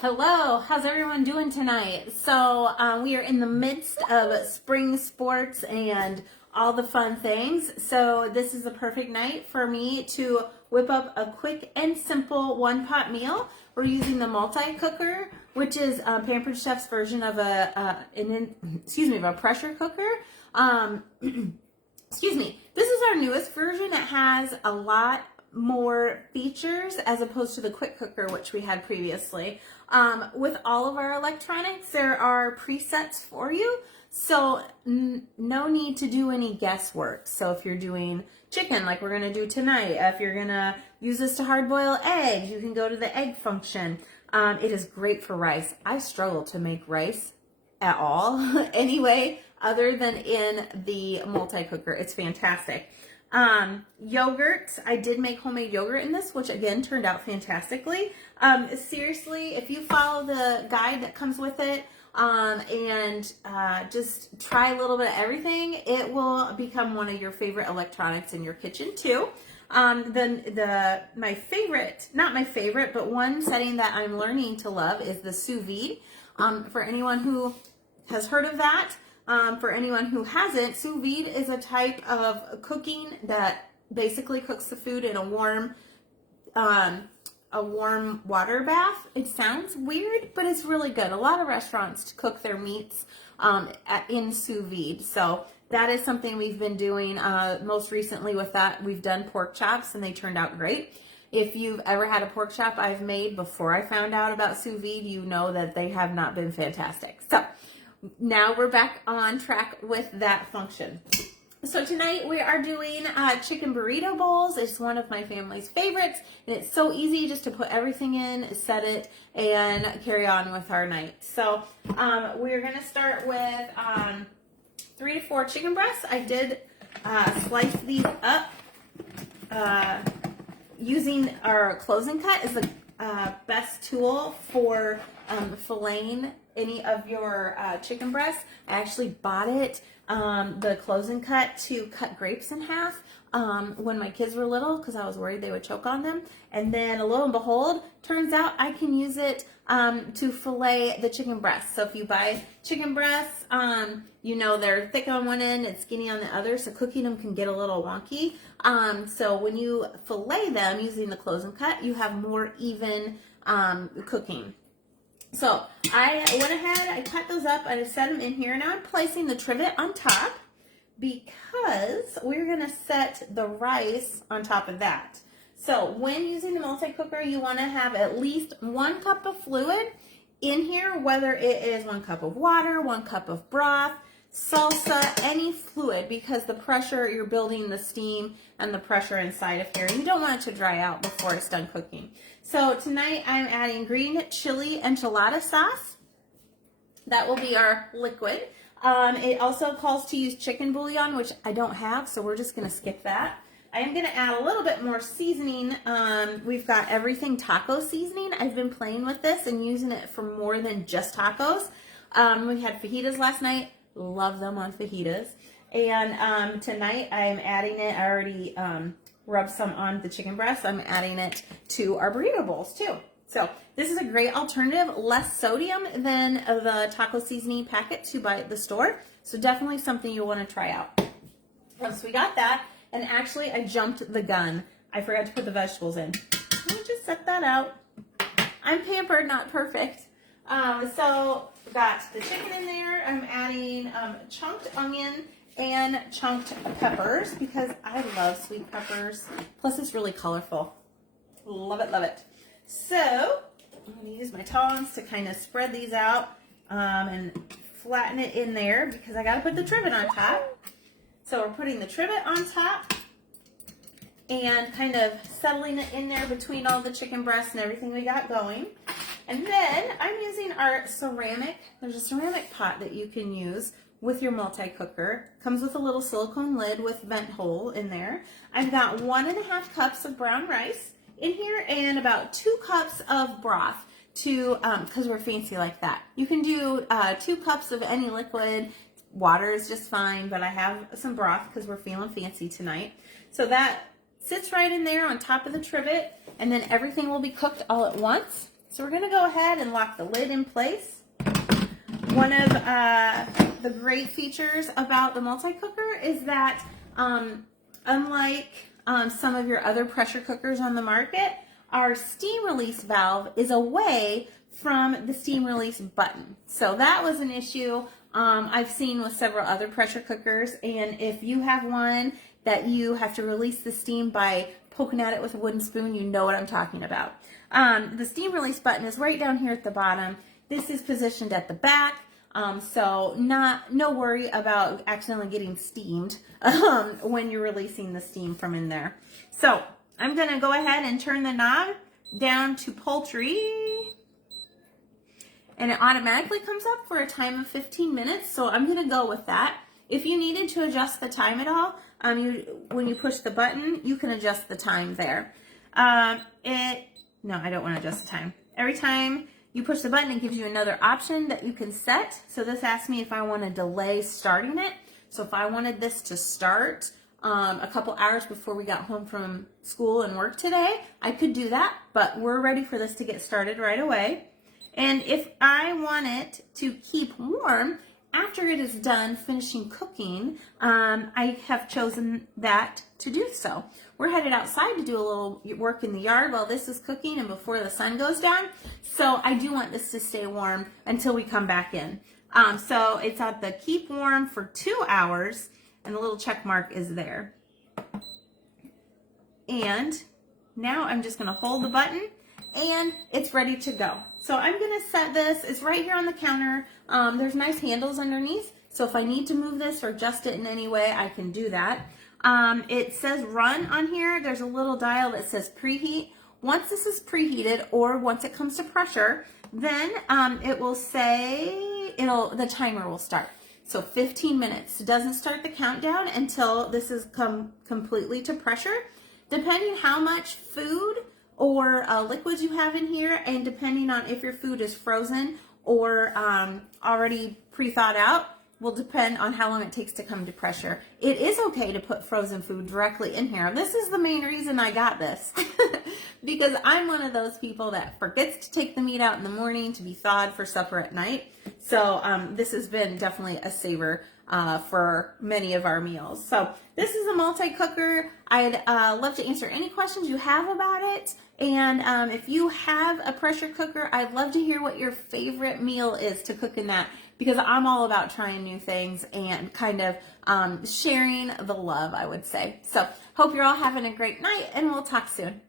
Hello, how's everyone doing tonight? So we are in the midst of spring sports and all the fun things. So this is a perfect night for me to whip up a quick and simple one-pot meal. We're using the multi-cooker, which is Pampered Chef's version of a pressure cooker. Excuse me. This is our newest version. It has a lot more features as opposed to the quick cooker, which we had previously. With all of our electronics, there are presets for you, so no need to do any guesswork. So if you're doing chicken, like we're going to do tonight, if you're going to use this to hard boil eggs, you can go to the egg function. It is great for rice. I struggle to make rice at all anyway, other than in the multi-cooker. It's fantastic. Yogurt, I did make homemade yogurt in this, which again turned out fantastically. Seriously, if you follow the guide that comes with it, and just try a little bit of everything, it will become one of your favorite electronics in your kitchen too. My favorite, not my favorite, but one setting that I'm learning to love is the sous vide. For anyone who has heard of that, for anyone who hasn't, sous vide is a type of cooking that basically cooks the food in a warm water bath. It sounds weird, but it's really good. A lot of restaurants cook their meats in sous vide. So that is something we've been doing. Most recently with that, we've done pork chops and they turned out great. If you've ever had a pork chop I've made before I found out about sous vide, you know that they have not been fantastic. So now we're back on track with that function. So tonight we are doing chicken burrito bowls. It's one of my family's favorites, and it's so easy just to put everything in, set it, and carry on with our night. So we're going to start with 3 to 4 chicken breasts. I did slice these up using our closing cut is the best tool for filleting any of your chicken breasts. I actually bought it, the closing cut, to cut grapes in half when my kids were little because I was worried they would choke on them. And then lo and behold, turns out I can use it to fillet the chicken breasts. So if you buy chicken breasts, you know they're thick on one end and skinny on the other, so cooking them can get a little wonky. So when you fillet them using the closing cut, you have more even cooking. So I went ahead, I cut those up, I set them in here. Now I'm placing the trivet on top because we're going to set the rice on top of that. So when using the multi-cooker, you want to have at least 1 cup of fluid in here, whether it is 1 cup of water, 1 cup of broth, salsa, any fluid, because the pressure, you're building the steam and the pressure inside of here. You don't want it to dry out before it's done cooking. So tonight I'm adding green chili enchilada sauce. That will be our liquid. It also calls to use chicken bouillon, which I don't have, so we're just going to skip that. I am going to add a little bit more seasoning. We've got everything taco seasoning. I've been playing with this and using it for more than just tacos. We had fajitas last night. Love them on fajitas. And tonight I'm adding it. I already rubbed some on the chicken breast. I'm adding it to our burrito bowls too. So this is a great alternative, less sodium than the taco seasoning packet to buy at the store. So definitely something you'll want to try out. So we got that. And actually I jumped the gun. I forgot to put the vegetables in. Let me just set that out. I'm pampered, not perfect. So got the chicken in there. I'm adding chunked onion and chunked peppers because I love sweet peppers. Plus it's really colorful. Love it, love it. So I'm going to use my tongs to kind of spread these out and flatten it in there because I got to put the trivet on top. So we're putting the trivet on top and kind of settling it in there between all the chicken breasts and everything we got going. And then I'm using our ceramic. There's a ceramic pot that you can use with your multi-cooker. Comes with a little silicone lid with vent hole in there. I've got 1.5 cups of brown rice in here and about 2 cups of broth to, because we're fancy like that. You can do 2 cups of any liquid. Water is just fine, but I have some broth because we're feeling fancy tonight. So that sits right in there on top of the trivet, and then everything will be cooked all at once. So we're gonna go ahead and lock the lid in place. One of the great features about the multi-cooker is that unlike some of your other pressure cookers on the market, our steam release valve is away from the steam release button. So that was an issue I've seen with several other pressure cookers, and if you have one that you have to release the steam by poking at it with a wooden spoon, you know what I'm talking about. The steam release button is right down here at the bottom. This is positioned at the back, so no worry about accidentally getting steamed when you're releasing the steam from in there. So I'm going to go ahead and turn the knob down to poultry, and it automatically comes up for a time of 15 minutes, so I'm going to go with that. If you needed to adjust the time at all, when you push the button, you can adjust the time there. No, I don't want to adjust the time. Every time you push the button, it gives you another option that you can set. So this asks me if I want to delay starting it. So if I wanted this to start a couple hours before we got home from school and work today, I could do that, but we're ready for this to get started right away. And if I want it to keep warm after it is done finishing cooking, I have chosen that to do so. We're headed outside to do a little work in the yard while this is cooking and before the sun goes down. So I do want this to stay warm until we come back in. So it's at the keep warm for 2 hours, and the little check mark is there. And now I'm just gonna hold the button and it's ready to go. So I'm gonna set this, it's right here on the counter. There's nice handles underneath, so if I need to move this or adjust it in any way, I can do that. It says run on here. There's a little dial that says preheat. Once this is preheated, or once it comes to pressure, then it will say, the timer will start. So 15 minutes. It doesn't start the countdown until this is come completely to pressure. Depending how much food or liquids you have in here, and depending on if your food is frozen or already pre-thawed out, will depend on how long it takes to come to pressure. It is okay to put frozen food directly in here. This is the main reason I got this, because I'm one of those people that forgets to take the meat out in the morning to be thawed for supper at night. So this has been definitely a saver for many of our meals. So this is a multi-cooker. I'd love to answer any questions you have about it. And if you have a pressure cooker, I'd love to hear what your favorite meal is to cook in that, because I'm all about trying new things and kind of sharing the love, I would say. So hope you're all having a great night, and we'll talk soon.